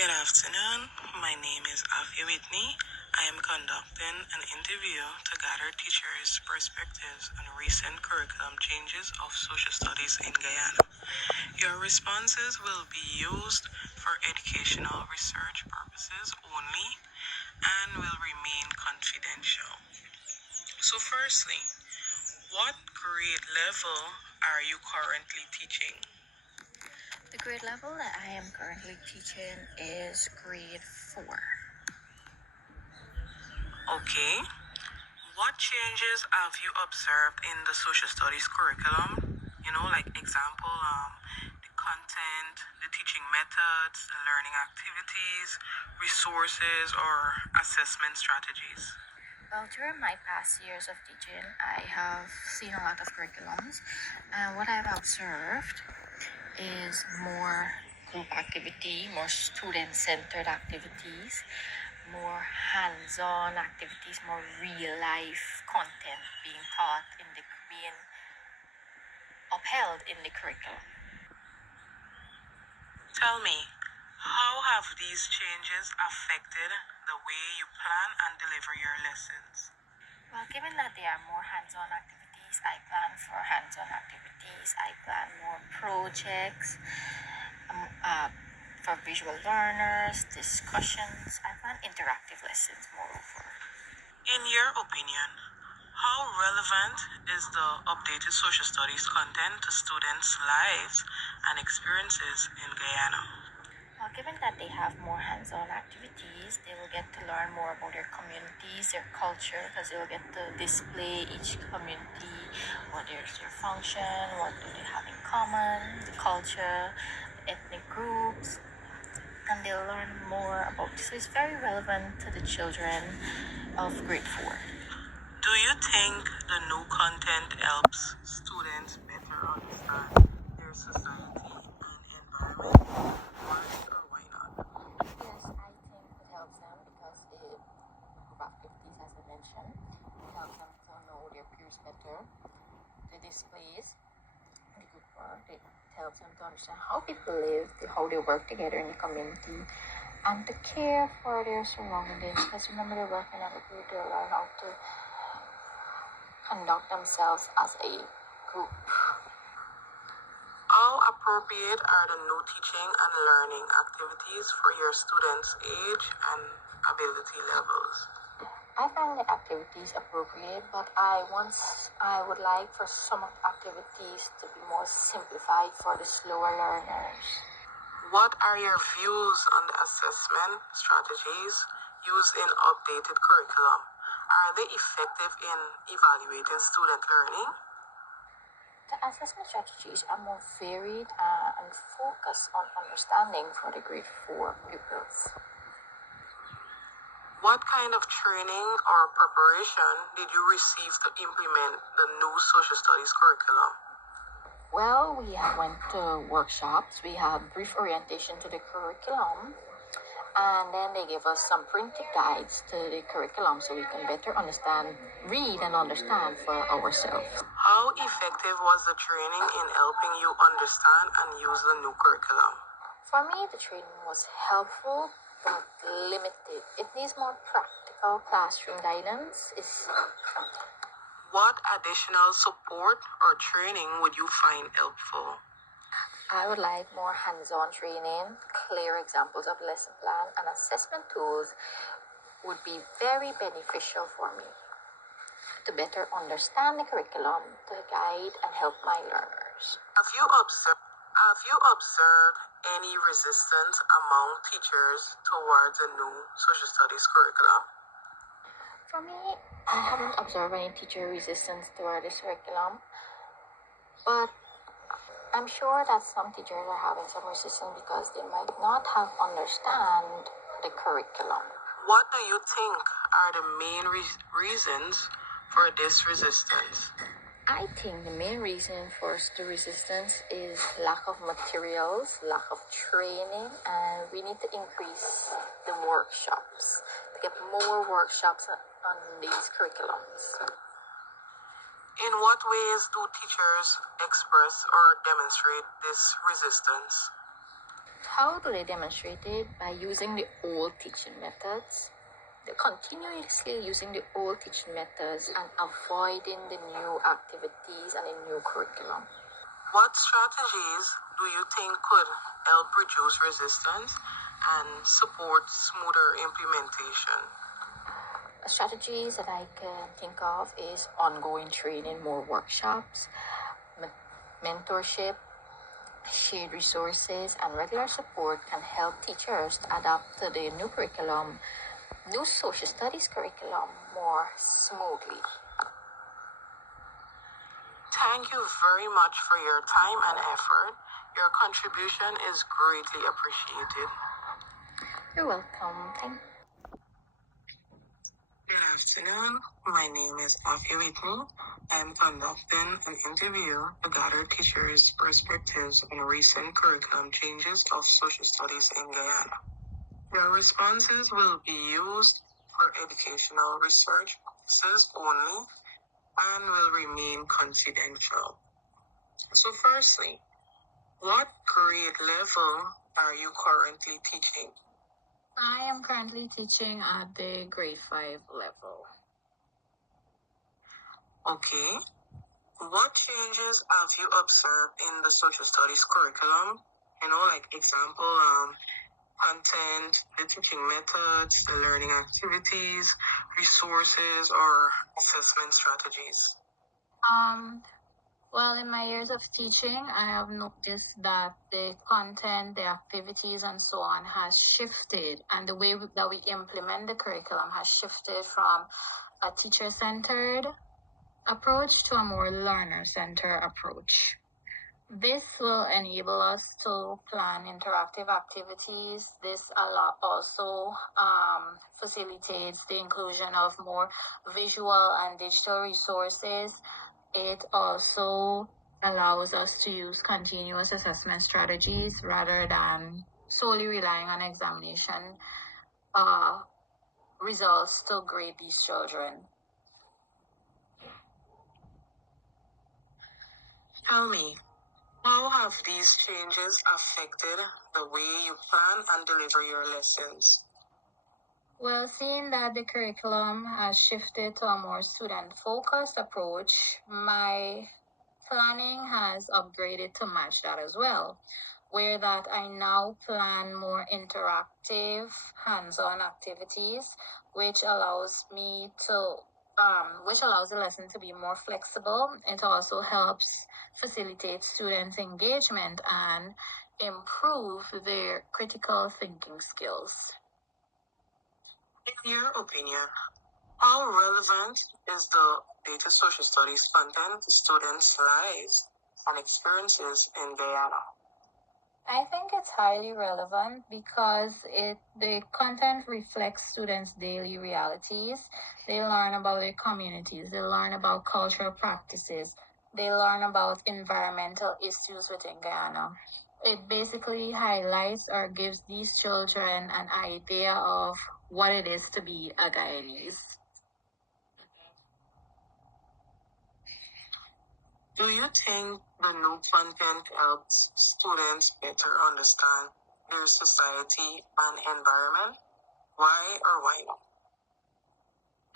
Good afternoon. My name is Afia Whitney. I am conducting an interview to gather teachers' perspectives on recent curriculum changes of social studies in Guyana. Your responses will be used for educational research purposes only and will remain confidential. So firstly, what grade level are you currently teaching? The grade level that I am currently teaching is grade 4. Okay. What changes have you observed in the social studies curriculum? Like example, the content, the teaching methods, the learning activities, resources, or assessment strategies. Well, during my past years of teaching, I have seen a lot of curriculums, and what I've observed is more group activity, more student-centered activities, more hands-on activities, more real-life content being taught being upheld in the curriculum. Tell me, how have these changes affected the way you plan and deliver your lessons? Well, given that there are more hands-on activities, I plan for hands-on activities. I plan more projects for visual learners, discussions. I plan interactive lessons, moreover. In your opinion, how relevant is the updated social studies content to students' lives and experiences in Guyana? Well, given that they have more hands-on activities, they will get to learn more about their communities, their culture, because they will get to display each community, what is their function, what do they have in common, the culture, the ethnic groups, and they'll learn more about this. So it's very relevant to the children of grade 4. Do you think the new content helps students better understand their society and environment? Why or why not? Yes, I think it helps them because group activities, as I mentioned, it helps them to know their peers better. The displays, the group work, it helps them to understand how people live, how they work together in the community, and to care for their surroundings. Because remember, they're working as a group, they learn how to conduct themselves as a group. How appropriate are the new teaching and learning activities for your students' age and ability levels? I find the activities appropriate, but I would like for some of the activities to be more simplified for the slower learners. What are your views on the assessment strategies used in updated curriculum? Are they effective in evaluating student learning? The assessment strategies are more varied and focus on understanding for the grade 4 pupils. What kind of training or preparation did you receive to implement the new social studies curriculum? Well, we went to workshops. We had brief orientation to the curriculum, and then they gave us some printed guides to the curriculum so we can better read and understand for ourselves. How effective was the training in helping you understand and use the new curriculum? For me, the training was helpful but limited. It needs more practical classroom guidance. What additional support or training would you find helpful? I would like more hands-on training, clear examples of lesson plan, and assessment tools would be very beneficial for me to better understand the curriculum, to guide and help my learners. Have you observed any resistance among teachers towards the new social studies curriculum? For me, I haven't observed any teacher resistance toward this curriculum, but I'm sure that some teachers are having some resistance because they might not have understand the curriculum. What do you think are the main reasons for this resistance? I think the main reason for the resistance is lack of materials, lack of training, and we need to increase the workshops, to get more workshops on these curriculums. In what ways do teachers express or demonstrate this resistance? How do they demonstrate it? By using the old teaching methods. They're continuously using the old teaching methods and avoiding the new activities and the new curriculum. What strategies do you think could help reduce resistance and support smoother implementation? Strategies that I can think of is ongoing training, more workshops, mentorship, shared resources, and regular support can help teachers to adapt to the new curriculum, new social studies curriculum more smoothly. Thank you very much for your time and effort. Your contribution is greatly appreciated. You're welcome. Good afternoon. My name is Afi Whitney. I am conducting an interview to gather teachers' perspectives on recent curriculum changes of social studies in Guyana. Your responses will be used for educational research purposes only and will remain confidential. So firstly, what grade level are you currently teaching? I am currently teaching at the grade 5 level. Okay. What changes have you observed in the social studies curriculum? Like example, content, the teaching methods, the learning activities, resources, or assessment strategies? Well, in my years of teaching, I have noticed that the content, the activities, and so on has shifted, and the way that we implement the curriculum has shifted from a teacher-centered approach to a more learner-centered approach. This will enable us to plan interactive activities. This also facilitates the inclusion of more visual and digital resources. It also allows us to use continuous assessment strategies rather than solely relying on examination results to grade these children. Tell me, how have these changes affected the way you plan and deliver your lessons? Well, seeing that the curriculum has shifted to a more student-focused approach, my planning has upgraded to match that as well, where that I now plan more interactive hands-on activities, which allows me to which allows the lesson to be more flexible. It also helps facilitate students' engagement and improve their critical thinking skills. In your opinion, how relevant is the data social studies content to students' lives and experiences in Guyana? I think it's highly relevant because the content reflects students' daily realities. They learn about their communities, they learn about cultural practices, they learn about environmental issues within Guyana. It basically highlights or gives these children an idea of what it is to be a Guyanese. Do you think the new content helps students better understand their society and environment? Why or why not?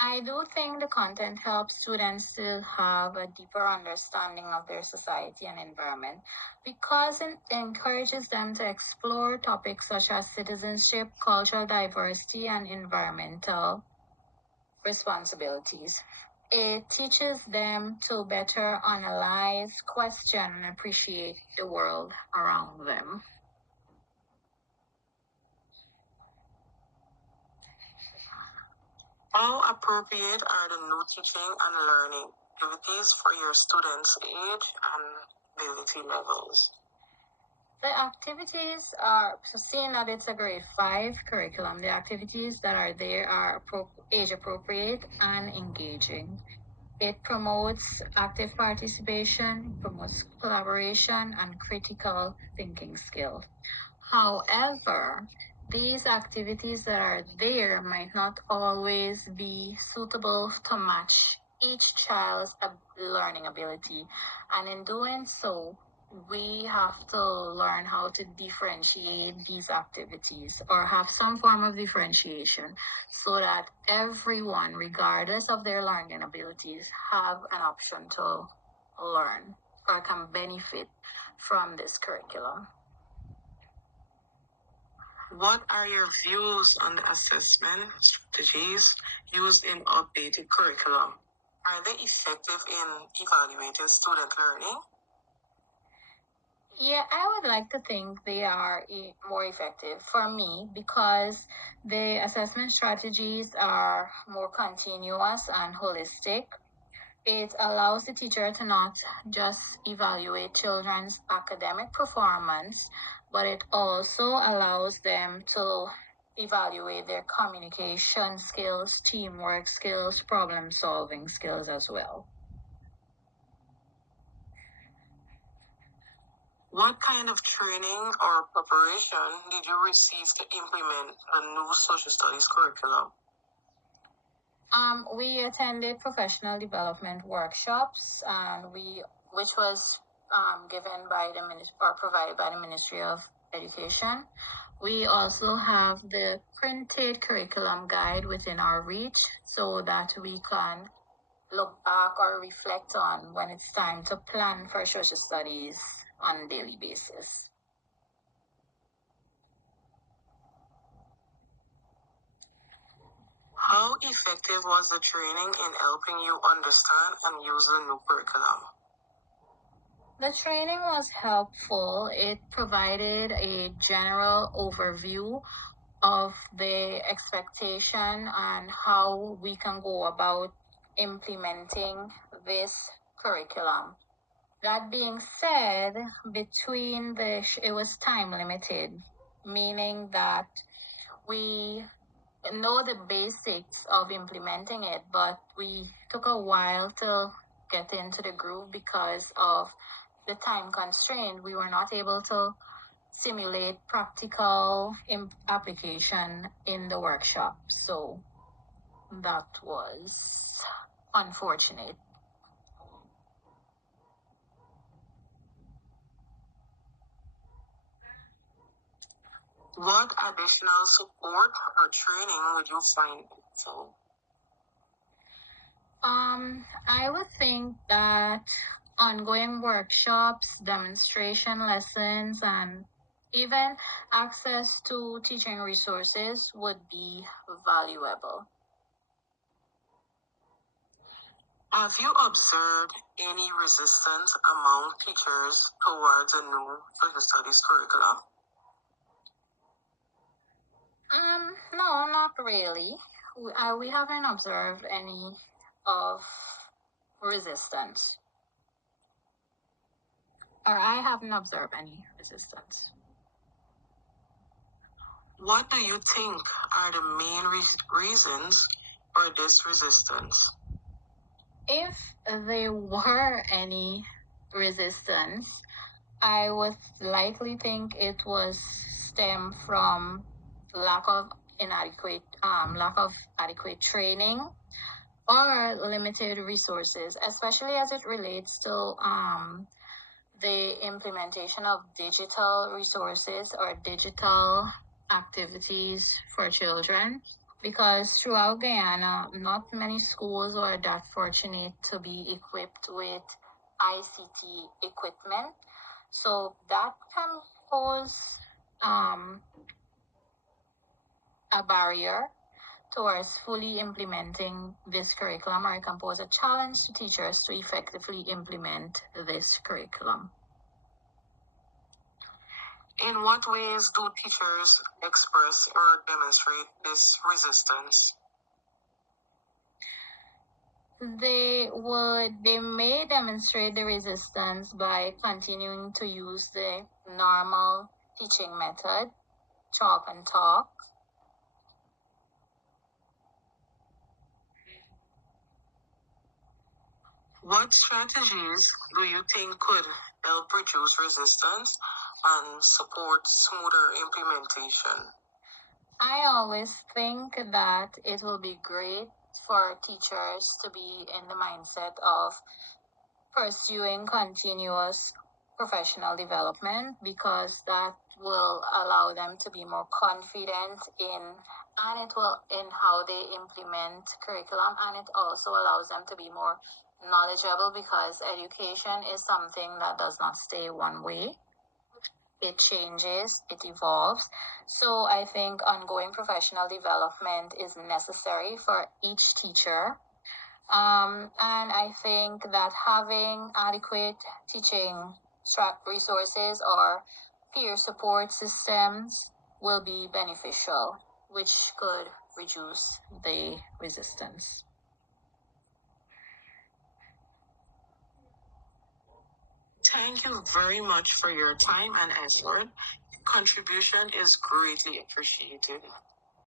I do think the content helps students to have a deeper understanding of their society and environment because it encourages them to explore topics such as citizenship, cultural diversity, and environmental responsibilities. It teaches them to better analyze, question, and appreciate the world around them. How appropriate are the new teaching and learning activities for your students' age and ability levels? The activities are, so seeing that it's a grade 5 curriculum, the activities that are there are age appropriate and engaging. It promotes active participation, promotes collaboration, and critical thinking skills. However, these activities that are there might not always be suitable to match each child's learning ability. And in doing so, we have to learn how to differentiate these activities or have some form of differentiation so that everyone, regardless of their learning abilities, have an option to learn or can benefit from this curriculum. What are your views on the assessment strategies used in updated curriculum? Are they effective in evaluating student learning? Yeah, I would like to think they are more effective for me because the assessment strategies are more continuous and holistic. It allows the teacher to not just evaluate children's academic performance, but it also allows them to evaluate their communication skills, teamwork skills, problem solving skills as well. What kind of training or preparation did you receive to implement a new social studies curriculum? We attended professional development workshops, and which was given by the or provided by the Ministry of Education. We also have the printed curriculum guide within our reach, so that we can look back or reflect on when it's time to plan for social studies on a daily basis. How effective was the training in helping you understand and use the new curriculum? The training was helpful. It provided a general overview of the expectation and how we can go about implementing this curriculum. That being said, it was time limited, meaning that we know the basics of implementing it, but we took a while to get into the groove because of the time constraint. We were not able to simulate practical application in the workshop. So that was unfortunate. What additional support or training would you find helpful? I would think that ongoing workshops, demonstration lessons, and even access to teaching resources would be valuable. Have you observed any resistance among teachers towards a new social studies curriculum? No, not really. We haven't observed any of resistance. Or I haven't observed any resistance. What do you think are the main reasons for this resistance? If there were any resistance, I would likely think it was stem from lack of adequate training or limited resources, especially as it relates to the implementation of digital resources or digital activities for children. Because throughout Guyana, not many schools are that fortunate to be equipped with ICT equipment. So that can pose a barrier towards fully implementing this curriculum, or it can pose a challenge to teachers to effectively implement this curriculum. In what ways do teachers express or demonstrate this resistance? They may demonstrate the resistance by continuing to use the normal teaching method, chalk and talk. What strategies do you think could help reduce resistance and support smoother implementation? I always think that it will be great for teachers to be in the mindset of pursuing continuous professional development, because that will allow them to be more confident and it will in how they implement curriculum, and it also allows them to be more knowledgeable, because education is something that does not stay one way. It changes, it evolves. So I think ongoing professional development is necessary for each teacher. And I think that having adequate teaching resources or peer support systems will be beneficial, which could reduce the resistance. Thank you very much for your time and effort. Contribution is greatly appreciated.